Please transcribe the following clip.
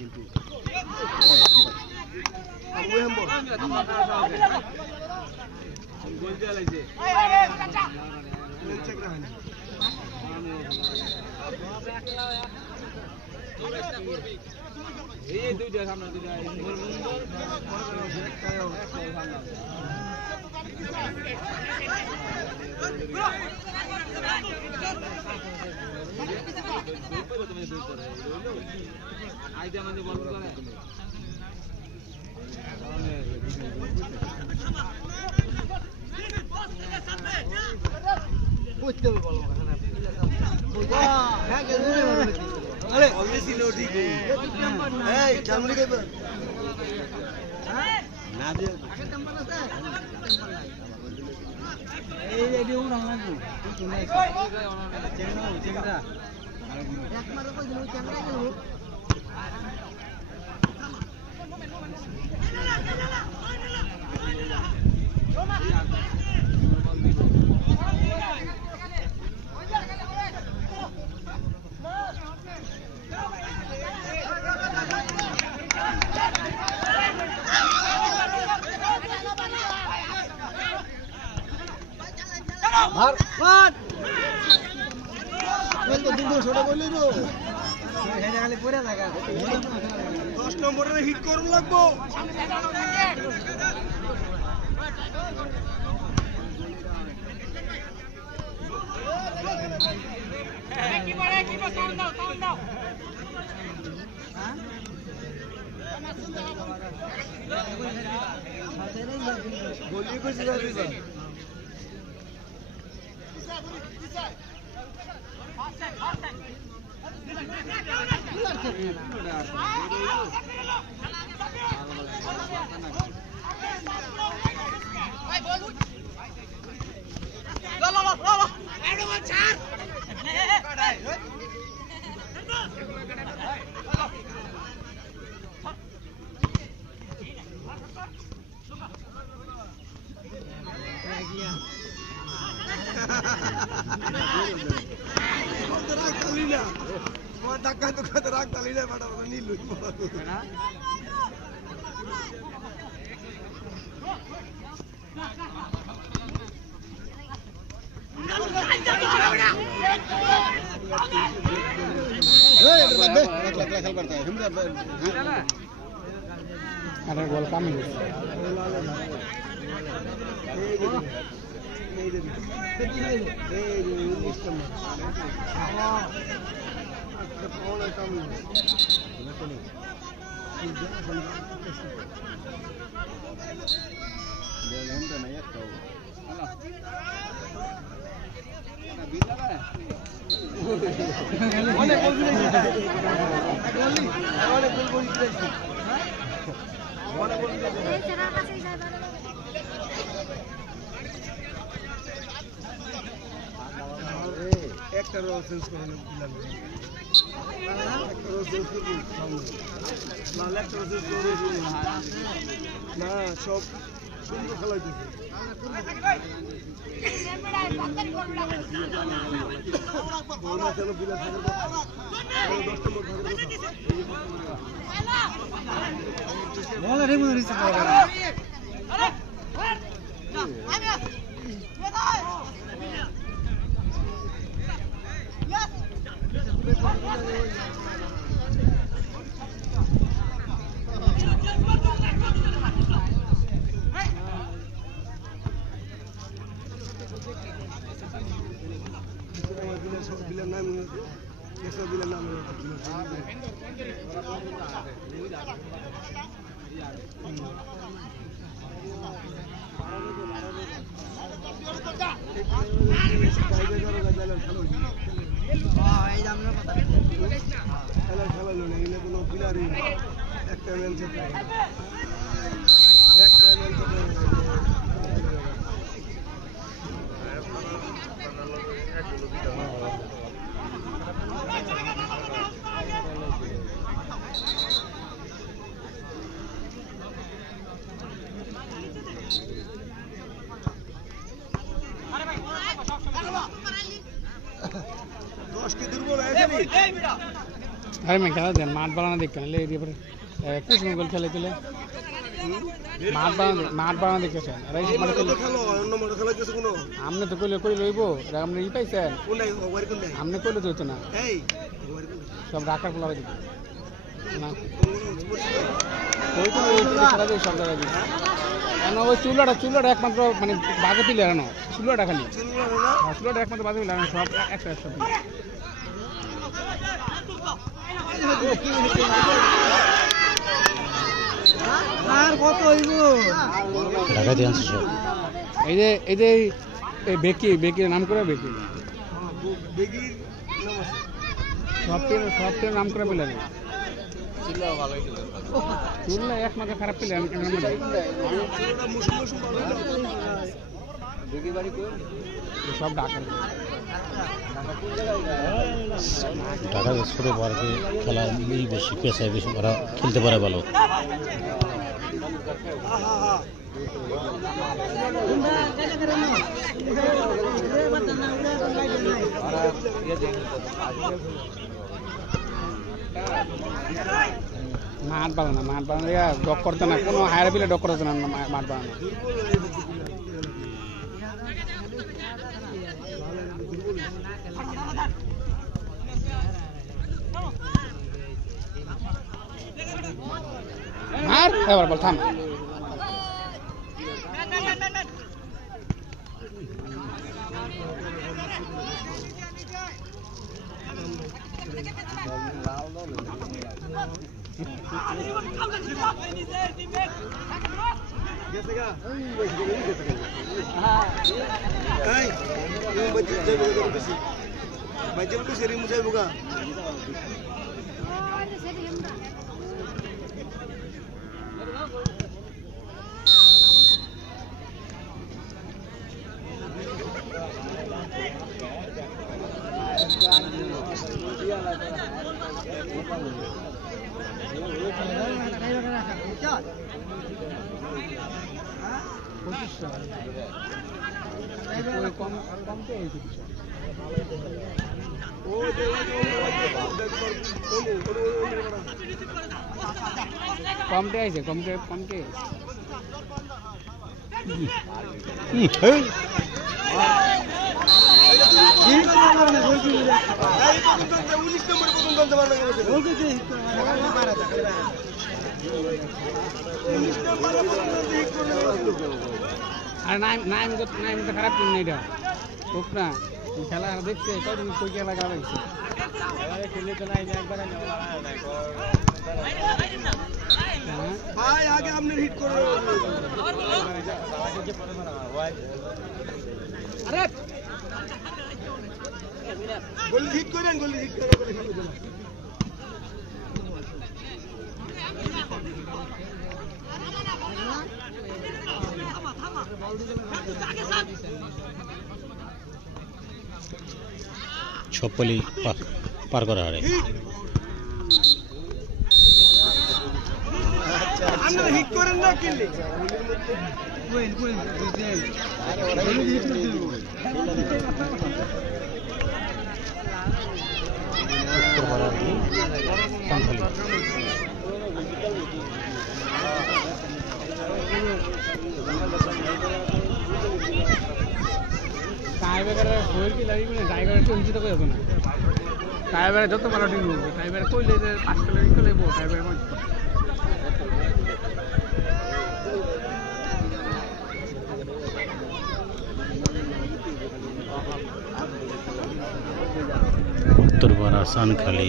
কিন্তু এই দুইটা সামনে দুইটা আইডিয়া মানে বল করে বুঝতে বল আরে অলরেডি লো ঠিক এই জামলি কে না দে আগে নাম্বার আছে এই রেডি উড়ান লাগু তুমি চেংড়া এক মারো কই দিল ক্যামেরা গেল মার মার এই তো দুটো ছোট বললি তো এখানে খালি পড়ে থাকা 10 নম্বরে হিট করুন লাগবো কি বলে কি সাউন্ড দাও হ্যাঁ গোলি কইছে যাবি ধাক্কা ধুকাতে রাখতালি না বাটা নীল গোল কামি একটা রোল চেঞ্জ করে দিলাম একটা রোল চেঞ্জ করে না একটা রোল চেঞ্জ করে না সব সুন্দর খেলা দিচ্ছে বলা চলো বিলা থাকে 10 নম্বর থাকে বলা রে মনে রিসিভ করে আরে bilang naam कैसा bilang naam दोस्त की दुर्बल है আরে মেয়ে খেলা দেন মাঠ বানানো দেখতে নাহলে এরিয়া পরে কুসুম গোল খেলে তুলে মাঠ বানানো দেখতেছেন আপনি তো কইলে কই লইব আপনি ই পাইছেন আপনি কইলে তো হতো না সব রাখার ফলা দিবে না ওই তো খেলা দিয়ে সব জায়গায় দিচ্ছে কেন ওই চুলাটা একমাত্র মানে বাজে পিলে এরানো চুলাটা খালি চুলাটা একমাত্র বাজে পিলে এরানো সব একশো এই যে বেকির নাম করে বেকি সব নাম করে পেলেন চুল্লা একমাত্র খারাপ পেলেন সব ঢাকা ছোট পার্কে খেলা বেশি পেশায় বেশি ওরা খেলতে পারে ভালো। মাঠ বানানো ডক করতে না কোনো হায়ার বিলে ডক করতে না মাঠ বানানো মার এবার বল থাম কমটে আছে কমটে আর নাইম তো খারাপ টিম নেই এটা হোক না খেলা দেখছে কদিন কই খেলা গা লাগছে খেলে তো নাই একবার ভাই আগে আপনি হিট করো আরে গোল হিট করেন গোল হিট করো করে খেলে দেন সবগুলি পার করা হারে আমরা হিট করেন না কিনলে টাইব্রেকারের শরীর কি লাগবে না টাইব্রেকার তো উচিত করে হতো না টাইব্রেকার যত ভালো টিম হবে টাইব্রেকার কইলে যে 5 কিলো কি লেবো টাইব্রেকার উত্তরপাড়া সানখালি